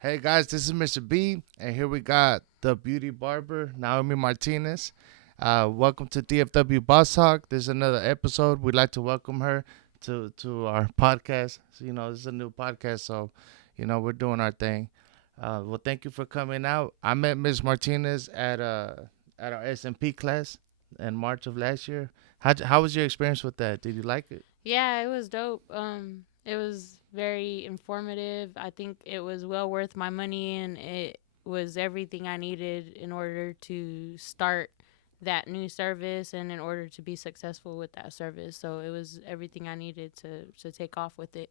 Hey guys, this is Mr. B, and here we got the beauty barber, Naomi Martinez. Welcome to DFW Boss Talk. This is another episode. We'd like to welcome her to our podcast. So, this is a new podcast, so we're doing our thing. Well, thank you for coming out. I met Miss Martinez at our SMP class in March of last year. How was your experience with that? Did you like it? Yeah, it was dope. It was very informative. I think it was well worth my money, and it was everything I needed in order to start that new service and in order to be successful with that service. So it was everything I needed to take off with it.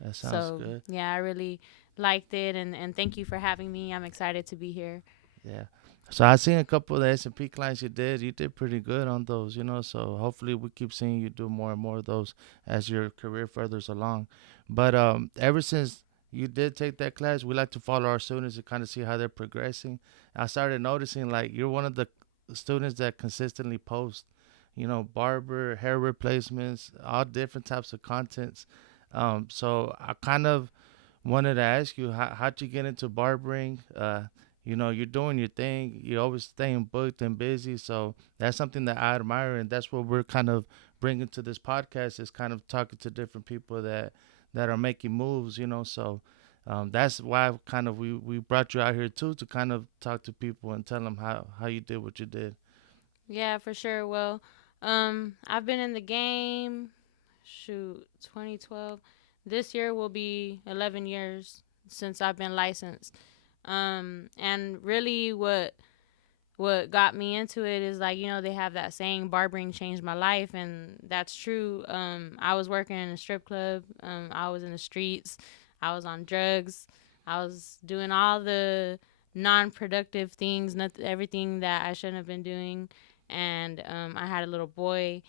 That sounds So good. yeah, I really liked it, and thank you for having me. I'm excited to be here. Yeah. So I seen a couple of the S&P clients you did. You did pretty good on those, So hopefully we keep seeing you do more and more of those as your career furthers along. But ever since you did take that class, we like to follow our students and kind of see how they're progressing. I started noticing like you're one of the students that consistently post, barber, hair replacements, all different types of contents. So I kind of wanted to ask you how'd you get into barbering? You're doing your thing. You're always staying booked and busy. So that's something that I admire, and that's what we're kind of bringing to this podcast is kind of talking to different people that are making moves. So that's why kind of we brought you out here too to kind of talk to people and tell them how you did what you did. Yeah, for sure. Well, I've been in the game. Shoot, 2012. This year will be 11 years since I've been licensed. And really, what got me into it is like they have that saying, "Barbering changed my life," and that's true. I was working in a strip club. I was in the streets. I was on drugs. I was doing all the non-productive things, everything that I shouldn't have been doing. And I had a little boy,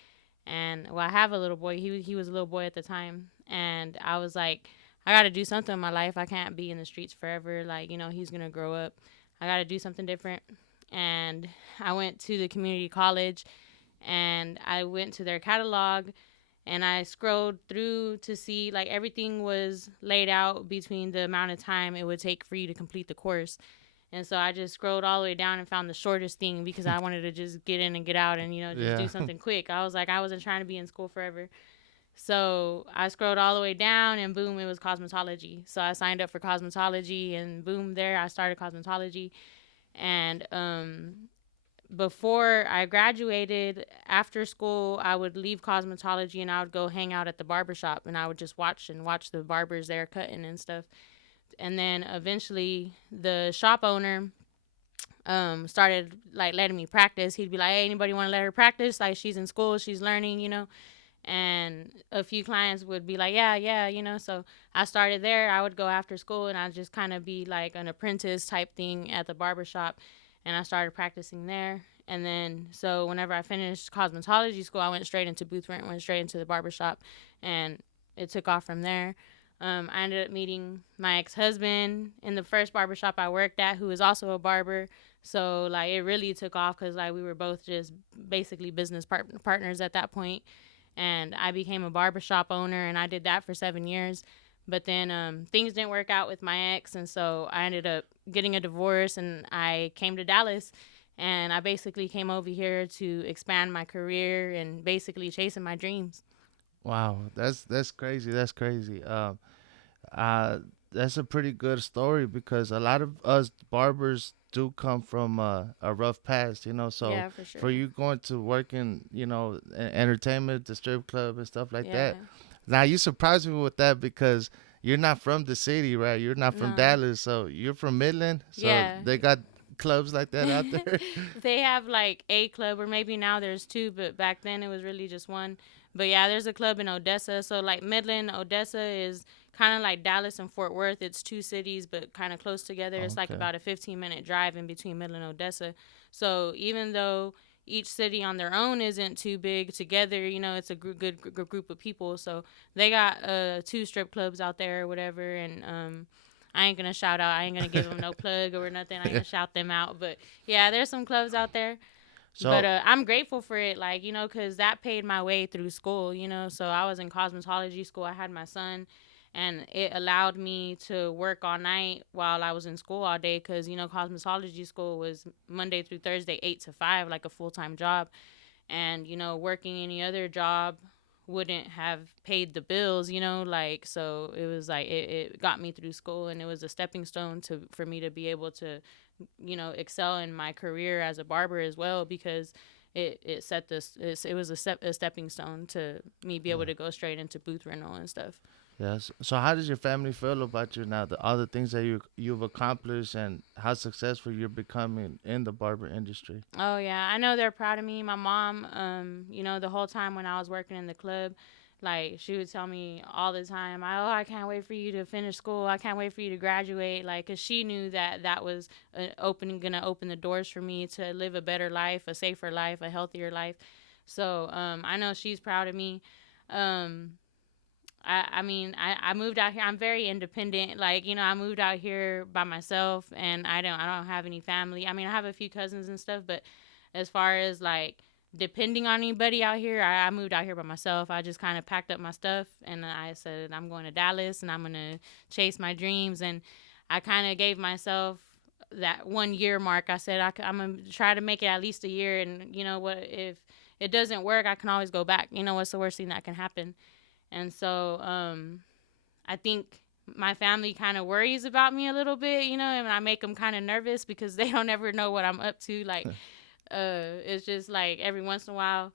and well, I have a little boy. He was a little boy at the time, and I was like, I got to do something in my life. I can't be in the streets forever. Like he's gonna grow up. I got to do something different. And I went to the community college, and I went to their catalog, and I scrolled through to see like everything was laid out between the amount of time it would take for you to complete the course. And so I just scrolled all the way down and found the shortest thing because I wanted to just get in and get out and just do Yeah. something quick. I was like, I wasn't trying to be in school forever. So I scrolled all the way down, and boom, it was cosmetology. So I signed up for cosmetology, and boom, there I started cosmetology. And before I graduated, after school, I would leave cosmetology and I would go hang out at the barber shop, and I would just watch the barbers there cutting and stuff. And then eventually, the shop owner started like letting me practice. He'd be like, "Hey, anybody want to let her practice? Like she's in school, she's learning." And a few clients would be like, "Yeah, yeah." So I started there. I would go after school, and I'd just kind of be like an apprentice type thing at the barber shop, and I started practicing there. And then so whenever I finished cosmetology school, I went straight into booth rent, went straight into the barber shop, and it took off from there. I ended up meeting my ex-husband in the first barbershop I worked at, who was also a barber. So like it really took off because like we were both just basically business partners at that point. And I became a barbershop owner, and I did that for 7 years. But then things didn't work out with my ex, and so I ended up getting a divorce, and I came to Dallas. And I basically came over here to expand my career and basically chasing my dreams. Wow, that's crazy. That's crazy. Uh, that's a pretty good story because a lot of us barbers do come from a rough past, So Yeah, for for sure. you going to work in, entertainment, the strip club and stuff like that. Yeah. Now you surprised me with that because you're not from the city, right? You're not from No. Dallas, so you're from Midland. So Yeah. they got clubs like that out there. They have like a club, or maybe now there's two, but back then it was really just one. But yeah, there's a club in Odessa. So like Midland, Odessa is kind of like Dallas and Fort Worth. It's two cities, but kind of close together. It's like Okay. about a 15-minute drive in between Midland and Odessa. So even though each city on their own isn't too big, together, it's a good group of people. So they got two strip clubs out there or whatever, and I ain't gonna shout out. I ain't gonna give them no plug or nothing. I ain't Yeah. gonna shout them out. But yeah, there's some clubs out there. But So I'm grateful for it, like because that paid my way through school. So I was in cosmetology school. I had my son, and it allowed me to work all night while I was in school all day, because cosmetology school was Monday through Thursday 8 to 5, like a full-time job. And working any other job wouldn't have paid the bills, like, so it was like it got me through school, and it was a stepping stone to for me to be able to excel in my career as a barber as well, because it set this it was a stepping stone to me be able Yeah. to go straight into booth rental and stuff. Yes. So how does your family feel about you now? The other things that you've accomplished and how successful you're becoming in the barber industry. Oh yeah, I know they're proud of me. My mom, the whole time when I was working in the club, like she would tell me all the time, I can't wait for you to finish school. I can't wait for you to graduate." Like, cause she knew that that was gonna open the doors for me to live a better life, a safer life, a healthier life. So I know she's proud of me. Um, I moved out here. I'm very independent. Like, I moved out here by myself, and I don't have any family. I mean, I have a few cousins and stuff, but as far as like depending on anybody out here, I moved out here by myself. I just kind of packed up my stuff, and I said I'm going to Dallas and I'm gonna chase my dreams. And I kind of gave myself that 1 year mark. I said I'm gonna try to make it at least a year, and you know what, if it doesn't work, I can always go back. What's the worst thing that can happen? And so I think my family kind of worries about me a little bit, and I make them kind of nervous because they don't ever know what I'm up to. Like, it's just like every once in a while,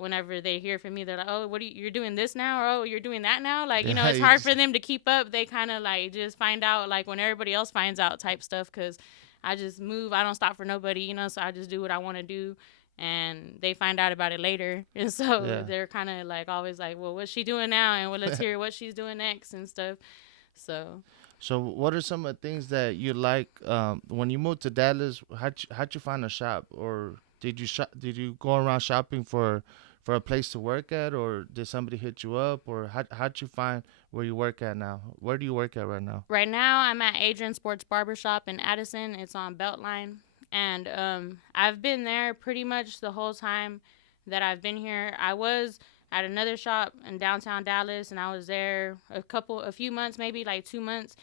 whenever they hear from me, they're like, "Oh, you're doing this now?" Or, "Oh, you're doing that now?" Like, Yeah. it's hard for them to keep up. They kind of like just find out like when everybody else finds out type stuff, because I just move. I don't stop for nobody, so I just do what I want to do. And they find out about it later. And so Yeah. they're kind of like always like, "Well, what's she doing now?" And, "Well, let's hear what she's doing next," and stuff. So So what are some of the things that you like when you moved to Dallas? How'd you find a shop, or did you go around shopping for a place to work at, or did somebody hit you up, or how'd you find where you work at now? Where do you work at right now? right now I'm at Adrian Sports Barbershop in Addison. It's on Beltline. And I've been there pretty much the whole time that I've been here. I was at another shop in downtown Dallas, and I was there a few months, maybe like 2 months.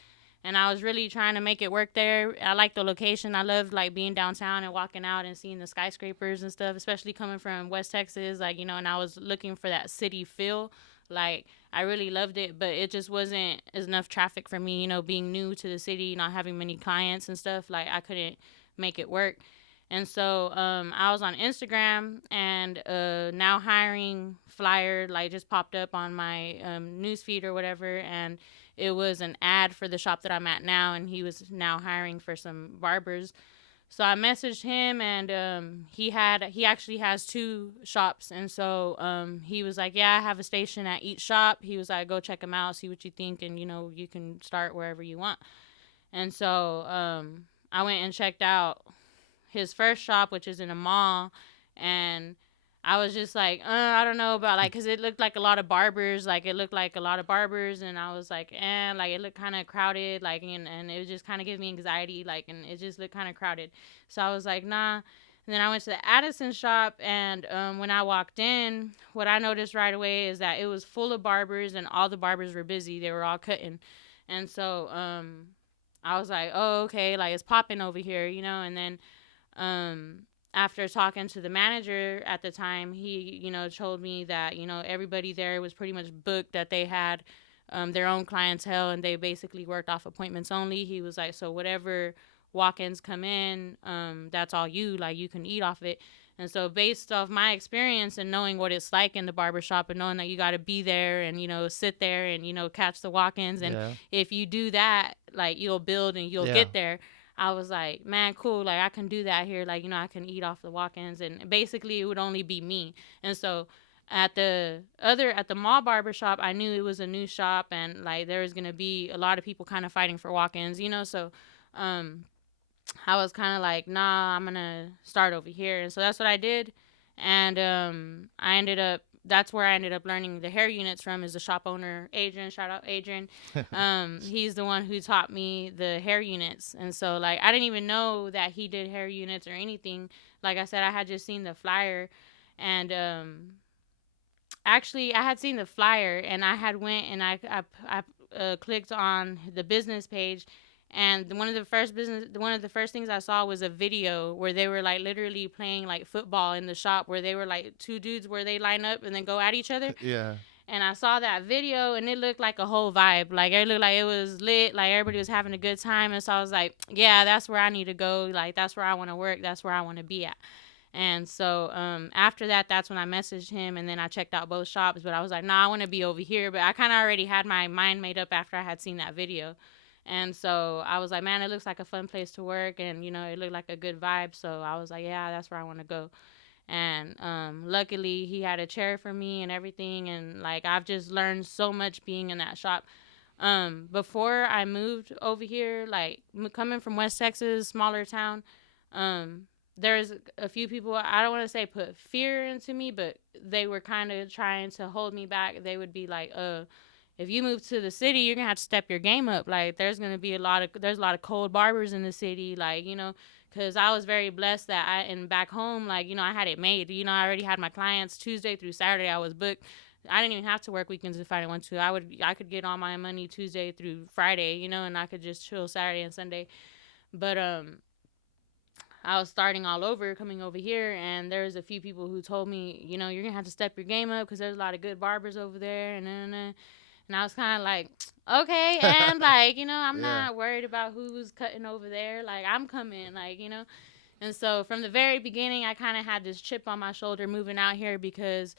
And I was really trying to make it work there. I like the location. I love like being downtown and walking out and seeing the skyscrapers and stuff, especially coming from West Texas, like, and I was looking for that city feel. Like, I really loved it, but it just wasn't enough traffic for me, being new to the city, not having many clients and stuff. Like, I couldn't make it work. And so I was on Instagram, and now hiring flyer like just popped up on my news feed or whatever, and it was an ad for the shop that I'm at now, and he was now hiring for some barbers. So I messaged him, and he actually has two shops, and so he was like, "Yeah, I have a station at each shop." He was like, "Go check them out, see what you think, and you can start wherever you want." And so I went and checked out his first shop, which is in a mall, and I was just like, I don't know about like, cause it looked like a lot of barbers, like it looked like a lot of barbers, and I was like, like it looked kind of crowded, like, and it just kind of gave me anxiety, like, and it just looked kind of crowded, so I was like, nah. And then I went to the Addison shop, and when I walked in, what I noticed right away is that it was full of barbers, and all the barbers were busy. They were all cutting, and so I was like, oh, okay, like it's popping over here, and then um, after talking to the manager at the time, he, told me that, everybody there was pretty much booked, that they had their own clientele, and they basically worked off appointments only. He was like, so whatever walk-ins come in, that's all like you can eat off it. And so based off my experience and knowing what it's like in the barbershop, and knowing that you got to be there and, sit there and, catch the walk-ins. And Yeah. if you do that, like you'll build and you'll Yeah. get there. I was like, man, cool. Like I can do that here. Like, I can eat off the walk-ins, and basically it would only be me. And so at the mall barbershop, I knew it was a new shop, and like there was gonna be a lot of people kind of fighting for walk-ins, So um, I was kind of like, nah, I'm gonna start over here, and so that's what I did. And that's where I ended up learning the hair units from, is the shop owner, Adrian. Shout out Adrian. He's the one who taught me the hair units. And so like I didn't even know that he did hair units or anything. Like I said, I had just seen the flyer, and actually I had seen the flyer, and I had went and I clicked on the business page, and one of the first things I saw was a video where they were like literally playing like football in the shop, where they were like two dudes where they line up and then go at each other. Yeah. And I saw that video, and it looked like a whole vibe. Like it looked like it was lit, like everybody was having a good time. And so I was like, yeah, that's where I need to go. Like that's where I want to work. That's where I want to be at. And so after that, that's when I messaged him, and then I checked out both shops. But I was like, nah, I want to be over here. But I kind of already had my mind made up after I had seen that video. And so I was like, man, it looks like a fun place to work, and it looked like a good vibe. So I was like, yeah, that's where I want to go. And luckily, he had a chair for me and everything. And like I've just learned so much being in that shop. Before I moved over here, like coming from West Texas, smaller town, um, there's a few people, I don't want to say put fear into me, but they were kind of trying to hold me back. They would be like, if you move to the city, you're gonna have to step your game up. Like there's a lot of cold barbers in the city, like because I was very blessed that and back home, like I had it made. I already had my clients Tuesday through Saturday. I was booked. I didn't even have to work weekends if I didn't want to. I could get all my money Tuesday through Friday, and I could just chill Saturday and Sunday. But I was starting all over coming over here, and there's a few people who told me, you're gonna have to step your game up because there's a lot of good barbers over there, and I was kind of like, okay, and like, I'm Yeah. not worried about who's cutting over there. Like, I'm coming, like. And so from the very beginning, I kind of had this chip on my shoulder moving out here because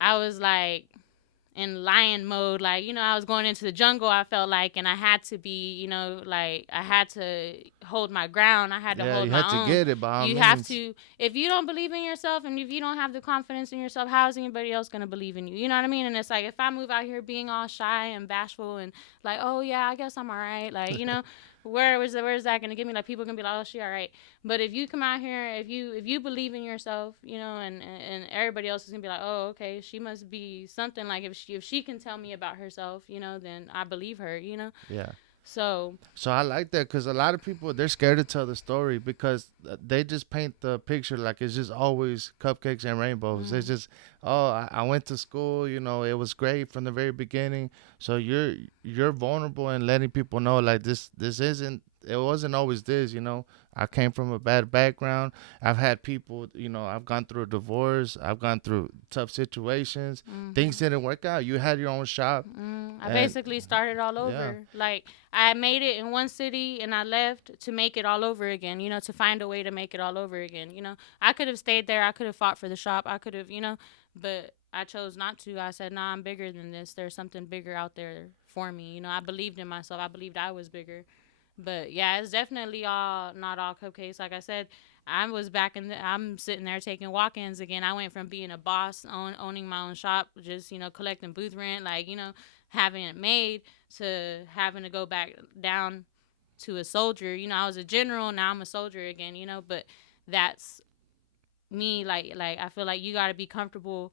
I was like, in lion mode, like I was going into the jungle, I felt like, and I had to be, like I had to hold my ground, I had to Yeah, hold you my had to own. get it by all You have means. to, if you don't believe in yourself and if you don't have the confidence in yourself, how is anybody else going to believe in you? You know what I mean? And it's like, if I move out here being all shy and bashful and like, oh yeah, I guess I'm all right, like where's that going to get me? Like, people going to be like, oh, she all right. But if you come out here, if you believe in yourself, and everybody else is gonna be like, oh, okay, she must be something. Like, if she can tell me about herself, then I believe her. Yeah. So So I like that because a lot of people they're scared to tell the story because they just paint the picture like it's just always cupcakes and rainbows. It's mm, just I went to school, it was great from the very beginning. So you're vulnerable and letting people know like this isn't it wasn't always this. I came from a bad background. I've had people, I've gone through a divorce. I've gone through tough situations. hmm Things didn't work out. You had your own shop, I and basically started all yeah, over. Like, I made it in one city and I left to make it all over again. To find a way to make it all over again. I could have stayed there. I could have fought for the shop. I could have, but I chose not to. I said, nah, I'm bigger than this. There's something bigger out there for me. I believed in myself. I believed I was bigger. But yeah, it's definitely all not all cupcakes. Like I said, I'm sitting there taking walk-ins again. I went from being a boss, owning my own shop, just collecting booth rent, like having it made, to having to go back down to a soldier. I was a general, now I'm a soldier again. But that's me. Like I feel like you got to be comfortable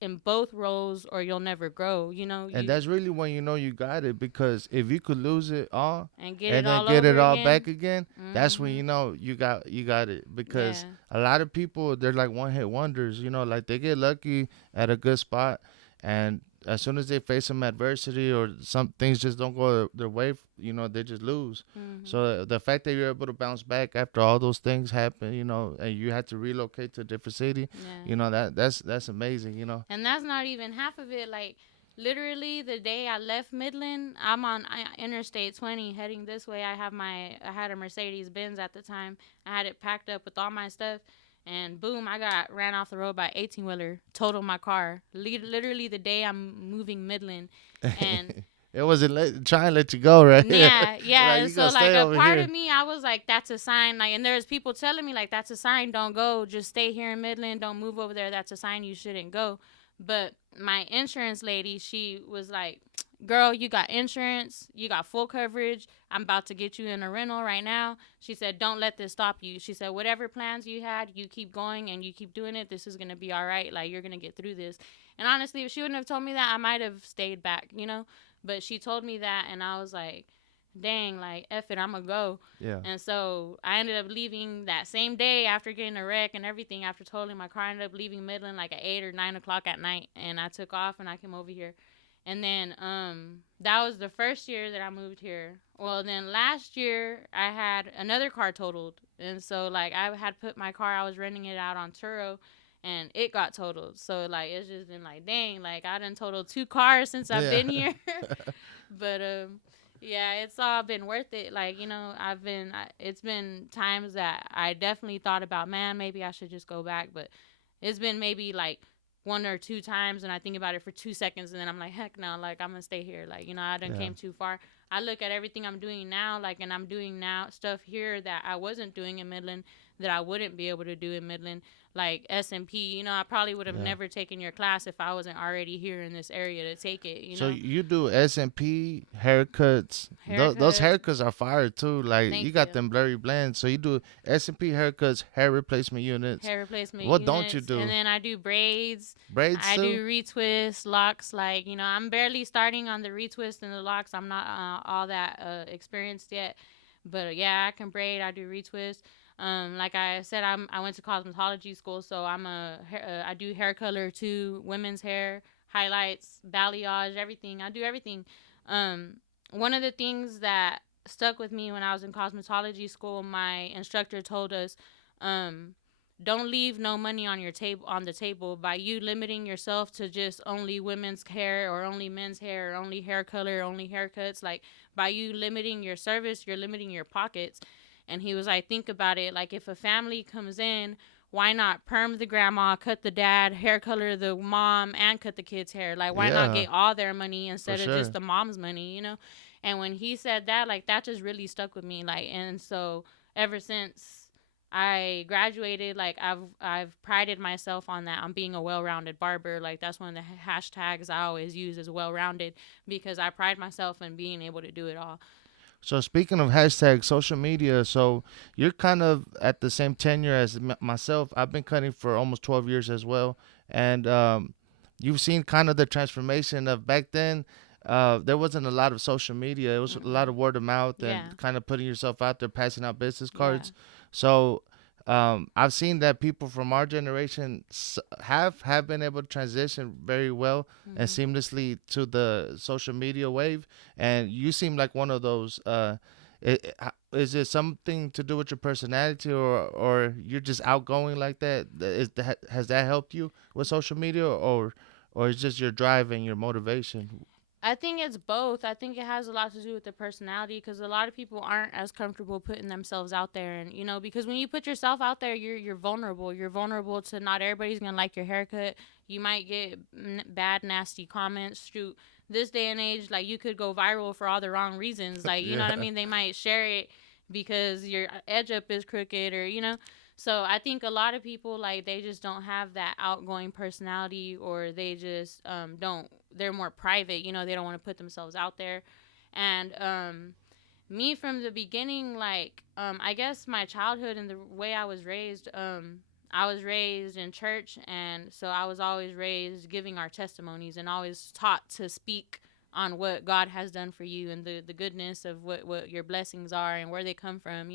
in both roles, or you'll never grow. and You that's really when you know you got it because if you could lose it all and get it and then all get it over all again. back again, that's when Mhm. you know you got it because Yeah. a lot of people they're like one hit wonders, like they get lucky at a good spot and as soon as they face some adversity or some things just don't go their way, they just lose. Mhm. So the fact that you're able to bounce back after all those things happen, and you had to relocate to a different city, Yeah. that's amazing. And that's not even half of it. Like, literally, the day I left Midland, I'm on Interstate 20 heading this way. I had a Mercedes Benz at the time. I had it packed up with all my stuff. And boom, I got ran off the road by 18 wheeler, totaled my car. Literally the day I'm moving Midland. And It wasn't trying to let you go, right? yeah, Like yeah. you So gonna like stay a over part of here. me, I was like, that's a sign. Like, and there's people telling me like, that's a sign. Don't go. Just stay here in Midland. Don't move over there. That's a sign you shouldn't go. But my insurance lady, she was like, girl, you got insurance. You got full coverage. I'm about to get you in a rental right now. She said, don't let this stop you. She said, whatever plans you had, you keep going and you keep doing it. This is gonna be all right. Like, you're gonna get through this. And honestly, if she wouldn't have told me that, I might have stayed back. But she told me that, and I was like, dang, like, F it, I'm gonna go. Yeah. And so I ended up leaving that same day after getting a wreck and everything, after totaling my car. I ended up leaving Midland like at 8 or 9 o'clock at night. And I took off and I came over here. And then that was the first year that I moved here. Well, then last year I had another car totaled. And so like I had put my car, I was renting it out on Turo, and it got totaled. So like it's just been like dang, like I done totaled two cars since I've Yeah. been here. But yeah, it's all been worth it. Like, it's been times that I definitely thought about, man, maybe I should just go back, but it's been maybe like one or two times, and I think about it for 2 seconds, and then I'm like, heck no, like I'm gonna stay here. Like, I done Yeah. came too far. I look at everything I'm doing now, like, and I'm doing now stuff here that I wasn't doing in Midland, that I wouldn't be able to do in Midland, like S&P. I probably would have Yeah. never taken your class if I wasn't already here in this area to take it. So you do S&P haircuts. Those Haircuts. haircuts are fire too. Like you Thank got you. them blurry blends. So you do S&P haircuts, hair replacement units. Hair replacement What don't you units, and do? then I do braids. Braids I too? do retwist locks. Like, I'm barely starting on the retwist and the locks. I'm not all that experienced yet, but yeah, I can braid. I do retwist. Like I said, I went to cosmetology school, so I do hair color too, women's hair, highlights, balayage, everything. I do everything. Um, One of the things that stuck with me when I was in cosmetology school, my instructor told us, um, don't leave no money on the table by you limiting yourself to just only women's hair or only men's hair or only hair color or only haircuts. Like, by you limiting your service, you're limiting your pockets. And he was like, think about it, like, if a family comes in, why not perm the grandma, cut the dad, hair color the mom, and cut the kids hair? Like, why not Yeah, get all their money for instead of just sure. the mom's money? And when he said that, like, that just really stuck with me. Like, and so ever since I graduated, like, I've prided myself on that, on being a well-rounded barber. Like, that's one of the hashtags I always use, is well-rounded, because I pride myself in being able to do it all. So speaking of hashtag social media, so you're kind of at the same tenure as myself. I've been cutting for almost 12 years as well, and you've seen kind of the transformation of back then. There wasn't a lot of social media. It was a lot Mm-mm. of word of mouth Yeah. and kind of putting yourself out there, passing out business Yeah. cards. So I've seen that people from our generation have been able to transition very well and Mm-hmm. seamlessly to the social media wave, and you seem like one of those. Is it something to do with your personality, or you're just outgoing like that? Has that helped you with social media, or it's just your drive and your motivation? I think it's both. I think it has a lot to do with the personality, because a lot of people aren't as comfortable putting themselves out there, and because when you put yourself out there, you're vulnerable. You're vulnerable to, not everybody's gonna like your haircut. You might get bad, nasty comments. Shoot, this day and age, like, you could go viral for all the wrong reasons. Like, you know what I Yeah, mean? They might share it because your edge up is crooked, or So I think a lot of people, like, they just don't have that outgoing personality, or they just don't. They're more private. They don't want to put themselves out there. And me, from the beginning, like, I guess my childhood and the way I was raised. I was raised in church, and so I was always raised giving our testimonies, and always taught to speak on what God has done for you, and the goodness of what your blessings are and where they come from.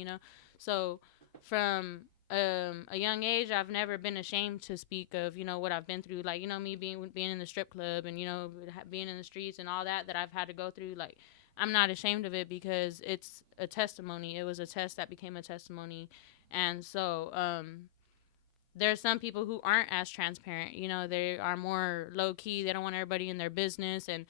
So from a young age, I've never been ashamed to speak of what I've been through. Like, me being in the strip club, and being in the streets and all that I've had to go through. Like, I'm not ashamed of it, because it's a testimony. It was a test that became a testimony. And so there's some people who aren't as transparent. They are more low key. They don't want everybody in their business. And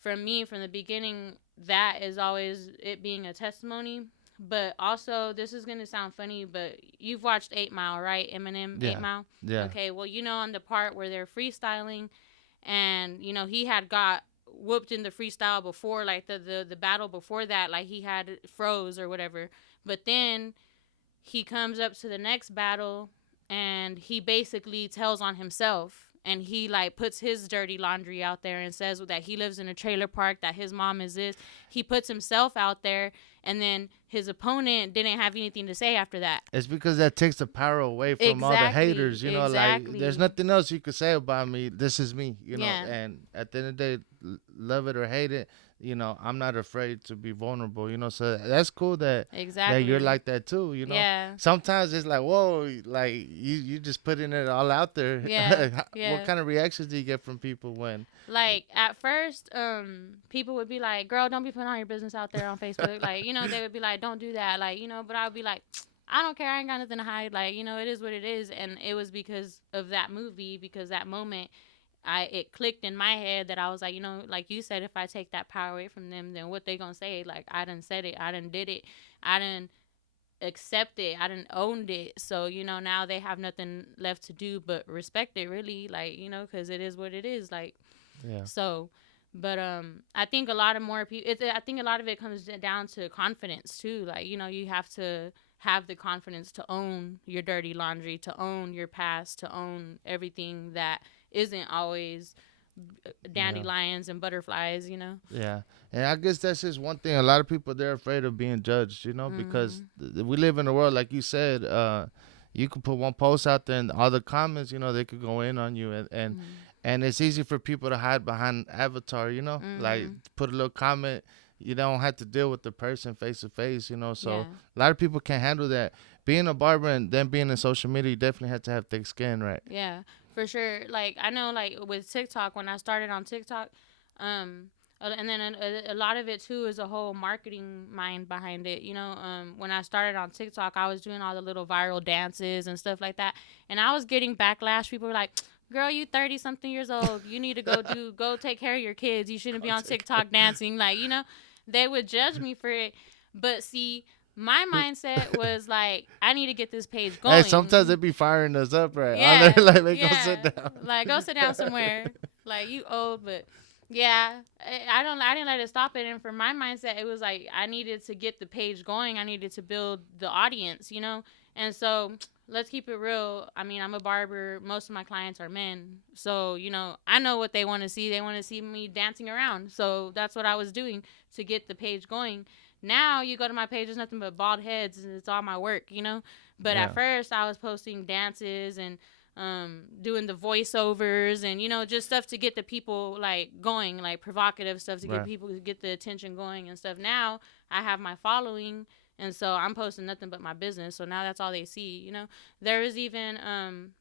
for me, from the beginning, that is always it being a testimony. But also, this is gonna sound funny, but you've watched 8 Mile, right? Eminem, Eight yeah, Mile. yeah, Okay, well, on the part where they're freestyling, and he had got whooped in the freestyle before, like the battle before that, like, he had froze or whatever. But then he comes up to the next battle, and he basically tells on himself, and he, like, puts his dirty laundry out there, and says that he lives in a trailer park, that his mom is this. He puts himself out there, and then his opponent didn't have anything to say after that. It's because that takes the power away from all the Exactly, haters. You know, like there's exactly. nothing else you could say about me. This is me. You know, Yeah, and at the end of the day, love it or hate it. You know, I'm not afraid to be vulnerable. You know, so that's cool that you're exactly. like that too. You know, Yeah, sometimes it's like, whoa, like you just putting it all out there. yeah, What yeah. kind of reactions do you get from people when? Like at first, people would be like, "Girl, don't be putting all your business out there on Facebook." Like, they would be like, "Don't do that." Like, but I would be like, "I don't care. I ain't got nothing to hide." Like, it is what it is, and it was because of that movie, because that moment, I it clicked in my head that I was like, like you said, if I take that power away from them, then what they gonna say? Like, I done said it, I done did it, I done accept it, I done owned it. So now they have nothing left to do but respect it, really. Like, because it is what it is. Like, Yeah, so, but I think a lot of more people. I think a lot of it comes down to confidence too. Like, you have to have the confidence to own your dirty laundry, to own your past, to own everything that isn't always yeah. dandelions and butterflies. Yeah, and I guess that's just one thing. A lot of people they're afraid of being judged, you know, because Mhm. we live in a world like you said. You could put one post out there, and all the comments, you know, they could go in on you, Mhm. and it's easy for people to hide behind avatar, you know, like Mhm. put a little comment. You don't have to deal with the person face to face, you know. So Yeah. a lot of people can't handle that. Being a barber and then being in social media, you definitely have to have thick skin, right? Yeah, for sure. Like I know, like with TikTok, when I started on TikTok, um, and then a lot of it too is a whole marketing mind behind it. When I started on TikTok, I was doing all the little viral dances and stuff like that, and I was getting backlash. People were like, "Girl, you 30 something years old. You need to go take care of your kids. You shouldn't be on TikTok dancing." Like, they would judge me for it. But see, my mindset was like, I need to get this page Hey, sometimes they going. be firing us up, right? On there, Yeah, like, make go sit yeah. down. Like, go sit down somewhere. Like, you old, but yeah, I didn't let it stop it. And for my mindset, it was like I needed to get the page going. I needed to build the audience. And so let's keep it real. I mean, I'm a barber. Most of my clients are men, so I know what they want to see. They want to see me dancing around. So that's what I was doing to get the page going. Now you go to my page, there's nothing but bald heads, and it's all my work. But at Yeah, first, I was posting dances and doing the voiceovers and just stuff to get the people like going, like provocative stuff to get right. people to get the attention going and stuff. Now I have my following, and so I'm posting nothing but my business. So now that's all they see. There was even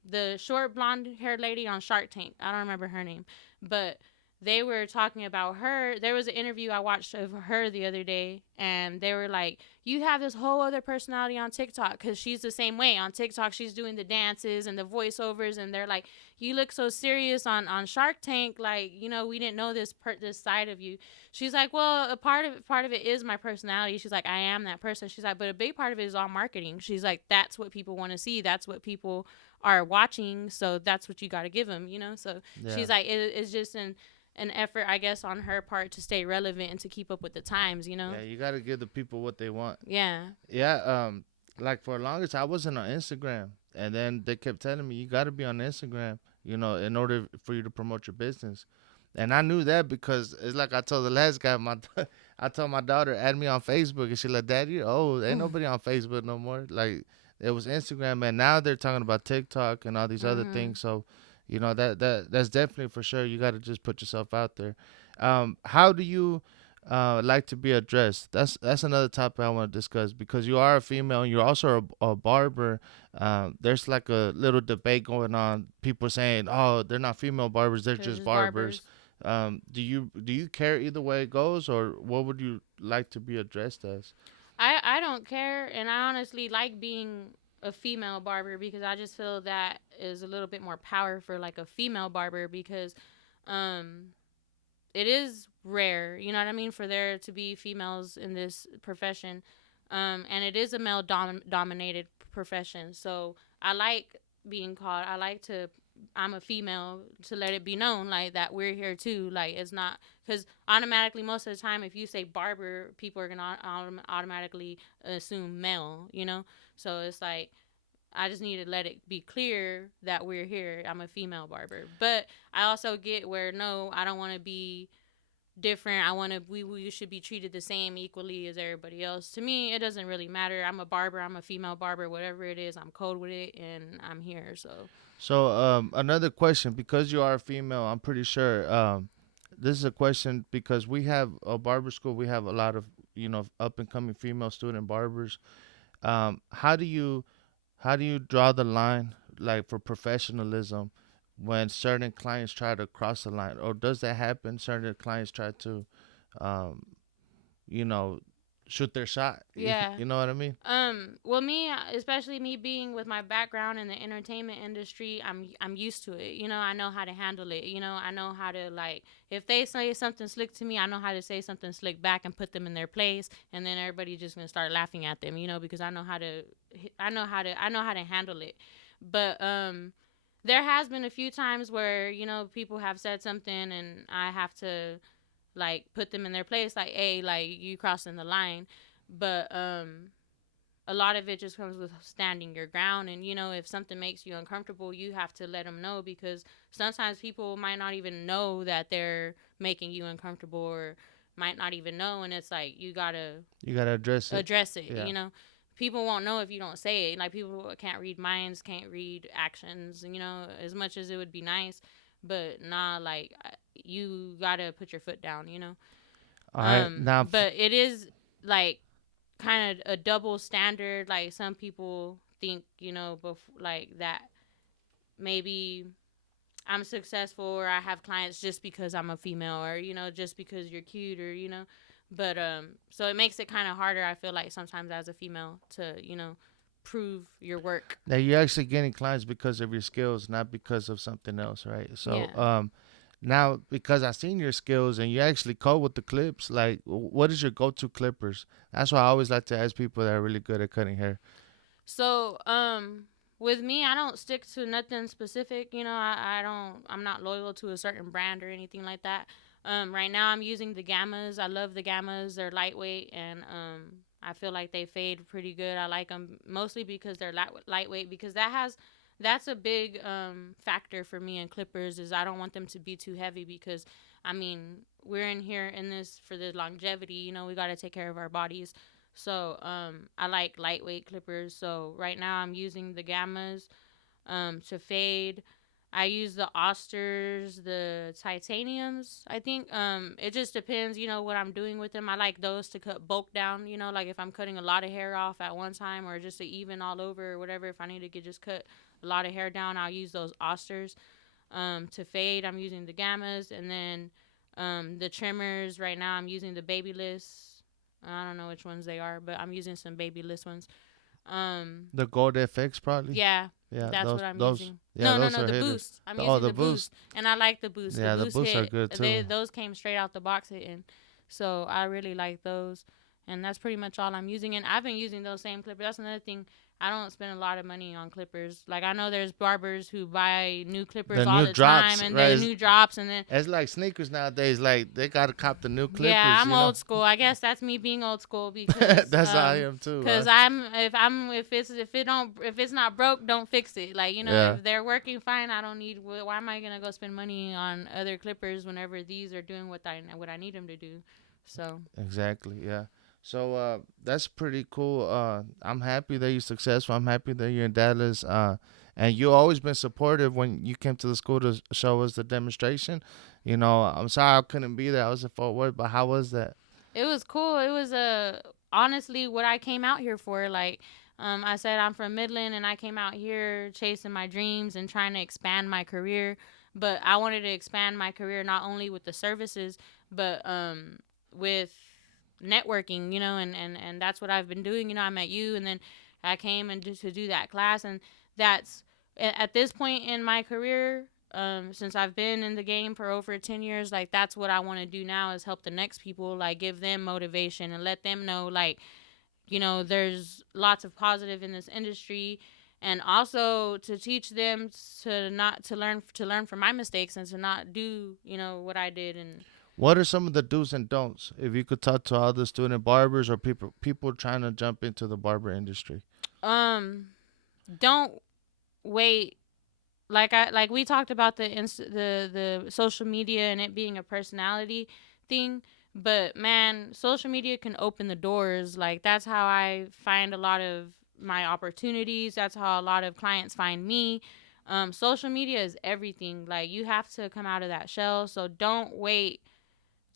the short blonde haired lady on Shark Tank. I don't remember her name, but they were talking about her. There was an interview I watched of her the other day, and they were like, "You have this whole other personality on TikTok," because she's the same way on TikTok. She's doing the dances and the voiceovers, and they're like, "You look so serious on Shark Tank. Like, we didn't know this side of you." She's like, "Well, a part of it is my personality." She's like, "I am that person." She's like, "But a big part of it is all marketing." She's like, "That's what people want to see. That's what people are watching. So that's what you got to give them." So Yeah, she's like, it's just an effort, I guess, on her part to stay relevant and to keep up with the times. yeah. You gotta give the people what they want. Yeah. Yeah. Like for the longest, I wasn't on Instagram, and then they kept telling me you gotta be on Instagram, you know, in order for you to promote your business. And I knew that because it's like I told the last guy, I told my daughter add me on Facebook, and she like, "Dad, you're old. Ain't nobody on Facebook no more." Like it was Instagram, and now they're talking about TikTok and all these other Mhm. things. So, you know that's definitely for sure. You got to just put yourself out there. How do you like to be addressed? That's another topic I want to discuss because you are a female and you're also a barber. There's like a little debate going on. People saying, "Oh, they're not female barbers; they're They're just just barbers." barbers. Do you care either way it goes, or what would you like to be addressed as? I don't care, and I honestly like being a female barber because I just feel that is a little bit more power for like a female barber because um it is rare, you know what I mean, for there to be females in this profession. And it is a male dominated profession. So I like being called, I like to, I'm a female, to let it be known like that we're here too. Like it's not, because automatically most of the time if you say barber, people are gonna automatically assume male. So it's like I just need to let it be clear that we're here. I'm a female barber. But I also get where no, I don't want to be different. I want to we should be treated the same equally as everybody else. To me, it doesn't really matter. I'm a barber. I'm a female barber. Whatever it is, I'm cold with it, and I'm here. So So another question, because you are a female, I'm pretty sure this is a question because we have a barber school. We have a lot of up and coming female student barbers. How do you draw the line like for professionalism when certain clients try to cross the line, or does that happen? Certain clients try to um, you know shoot their shot. yeah. You know what I mean? Well, me, especially me being with my background in the entertainment industry, I'm used to it. You know, I know how to handle it. You know, I know how to like if they say something slick to me, I know how to say something slick back and put them in their place, and then everybody just gonna start laughing at them. You know, because I know how to handle it. But there has been a few times where people have said something and I have to like put them in their place, like, hey, like you crossing the line. But a lot of it just comes with standing your ground, and if something makes you uncomfortable, you have to let them know, because sometimes people might not even know that they're making you uncomfortable, or might not even know, and it's like you gotta You gotta address it. address it. Yeah. People won't know if you don't say it. Like, people can't read minds, can't read actions, as much as it would be nice, but nah, like, you gotta put your foot down. All right. Now, But it is like kind of a double standard. Like, some people think, like that maybe I'm successful or I have clients just because I'm a female, or just because you're cute, or but so it makes it kind of harder, I feel like, sometimes as a female to prove your work. now you're actually getting clients because of your skills, not because of something else, right? So, Yeah. now because I seen your skills and you actually code with the clips, like, what is your go-to clippers? That's why I always like to ask people that are really good at cutting hair. So, with me, I don't stick to nothing specific. I'm not loyal to a certain brand or anything like that. Right now I'm using the Gammas. I love the Gammas. They're lightweight, and I feel like they fade pretty good. I like them mostly because they're lightweight, because that's a big factor for me in clippers, is I don't want them to be too heavy, because I mean, we're in here in this for the longevity. We got to take care of our bodies. So I like lightweight clippers. So right now I'm using the Gammas to fade. I use the Austers, the Titaniums. I think it just depends, what I'm doing with them. I like those to cut bulk down, like if I'm cutting a lot of hair off at one time, or just to even all over or whatever. If I need to just cut a lot of hair down, I'll use those Austers. To fade, I'm using the Gammas, and then the trimmers. Right now, I'm using the Babyliss. I don't know which ones they are, but I'm using some Babyliss ones. Um, The Gold FX probably. yeah, Yeah, that's those what I'm those using. yeah, No, no, those no, are the hitters. Boost. I'm Oh, using the the Boost, Boost. and I like the Boost. The Yeah, the Boost Boosts are hit. good too. Those came straight out the box hitting, so I really like those. And that's pretty much all I'm using. And I've been using those same clippers. That's another thing. I don't spend a lot of money on clippers. Like, I know there's barbers who buy new clippers The all new the time, drops, and right? the new drops, and then It's like sneakers nowadays. Like they gotta cop the new yeah, Clippers, I'm you know. old school. I guess that's me being old school, because That's how I am too. if it's not broke, don't fix it. Like, Yeah, if they're working fine, I don't need. Why am I gonna go spend money on other clippers whenever these are doing what I need them to do? So exactly. Yeah. So that's pretty cool. I'm happy that you're successful. I'm happy that you're in Dallas. And you always been supportive when you came to the school to show us the demonstration. I'm sorry I couldn't be there. I was in Fort Worth, but how was that? it was cool. It was honestly what I came out here for. Like, I said, I'm from Midland, and I came out here chasing my dreams and trying to expand my career. But I wanted to expand my career not only with the services, but with networking. And that's what I've been doing. I met you, and then I came and to do that class, and that's at this point in my career, since I've been in the game for over 10 years, like, that's what I want to do now, is help the next people, like, give them motivation and let them know, like, there's lots of positive in this industry, and also to teach them to not to learn from my mistakes, and to not do, what I did. And What are some of the do's and don'ts? If you could talk to other student barbers or people trying to jump into the barber industry. um don't wait, like we talked about the social media and it being a personality. thing. But man, social media can open the doors. Like that's how I find a lot of my opportunities. That's how a lot of clients find me. Social media is everything. Like you have to come out of that shell. So don't wait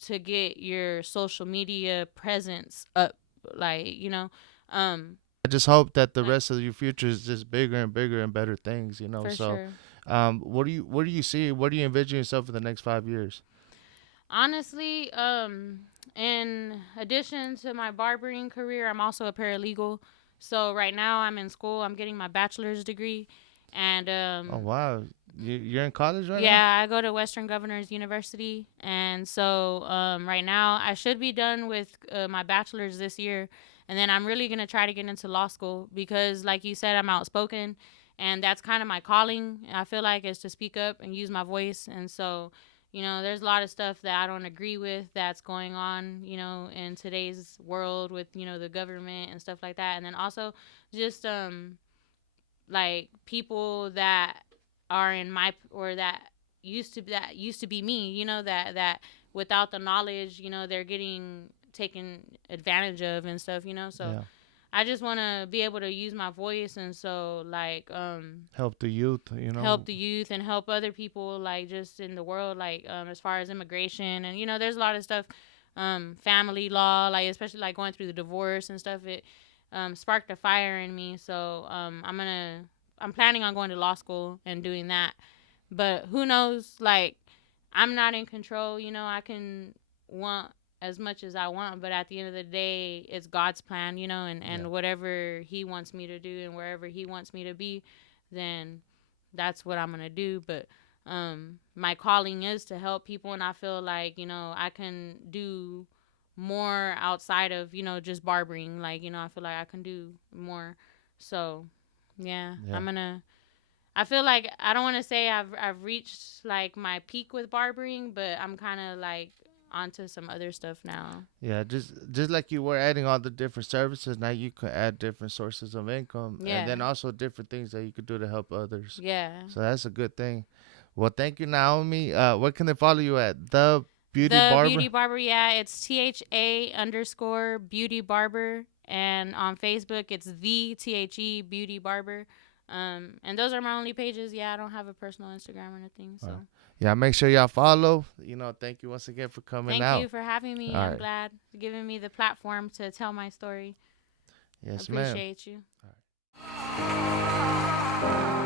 to get your social media presence up. Like um, I just hope that the like rest of your future is just bigger and bigger and better things, you know. for So, sure. what do you see? What do you envision yourself for the next 5 years? Honestly, in addition to my barbering career, I'm also a paralegal. So right now I'm in school. I'm getting my bachelor's degree, and Oh wow, you're in college right now? yeah, I go to Western Governors University, and so right now I should be done with my bachelor's this year, and then I'm really gonna try to get into law school because, like you said, I'm outspoken, and that's kind of my calling. I feel like is to speak up and use my voice, and so there's a lot of stuff that I don't agree with that's going on, in today's world with the government and stuff like that, and then also just like people that are in my or that used to be me, that without the knowledge, they're getting taken advantage of and stuff, so Yeah, I just want to be able to use my voice, and so like help the youth, you help know. the youth and help other people, like just in the world, like as far as immigration, and there's a lot of stuff, family law, like especially like going through the divorce and stuff. It sparked a fire in me, so I'm planning on going to law school and doing that. But who knows, like I'm not in control. I can want as much as I want, but at the end of the day, it's God's plan, and Yeah, whatever He wants me to do and wherever He wants me to be, then that's what I'm gonna do. But my calling is to help people, and I feel like I can do more outside of just barbering. Like I feel like I can do more. So yeah, yeah. I feel like I don't want to say I've reached like my peak with barbering, but I'm kind of like onto some other stuff now. Yeah, just like you were adding all the different services, now you can add different sources of income, and Yeah, then also different things that you could do to help others. yeah. So that's a good thing. Well, thank you, Naomi. Where can they follow you at? The Beauty The Beauty Barber. Barber, yeah, it's THA_Beauty Barber, and on Facebook it's the THE Beauty Barber. And those are my only pages. Yeah, I don't have a personal Instagram or anything. All right. So Yeah, make sure y'all follow. Thank you once again for coming thank you out. for having me. All I'm right. glad for giving me the platform to tell my story. I Yes, ma'am. appreciate you. All right.